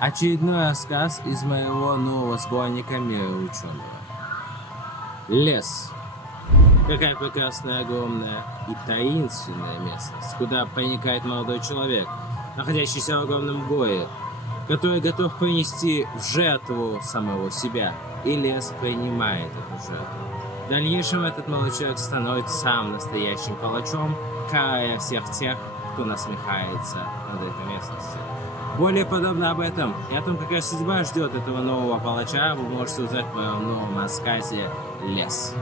Очередной рассказ из моего нового сборника «Мира ученого». Лес. Какая прекрасная, огромная и таинственная местность, куда проникает молодой человек, находящийся в огромном горе, который готов принести в жертву самого себя, и лес принимает эту жертву. В дальнейшем этот молодой человек становится самым настоящим палачом, карая всех тех, кто насмехается над этой местностью. Более подробно об этом и о том, какая судьба ждет этого нового палача, вы можете узнать в моем новом рассказе «Лес».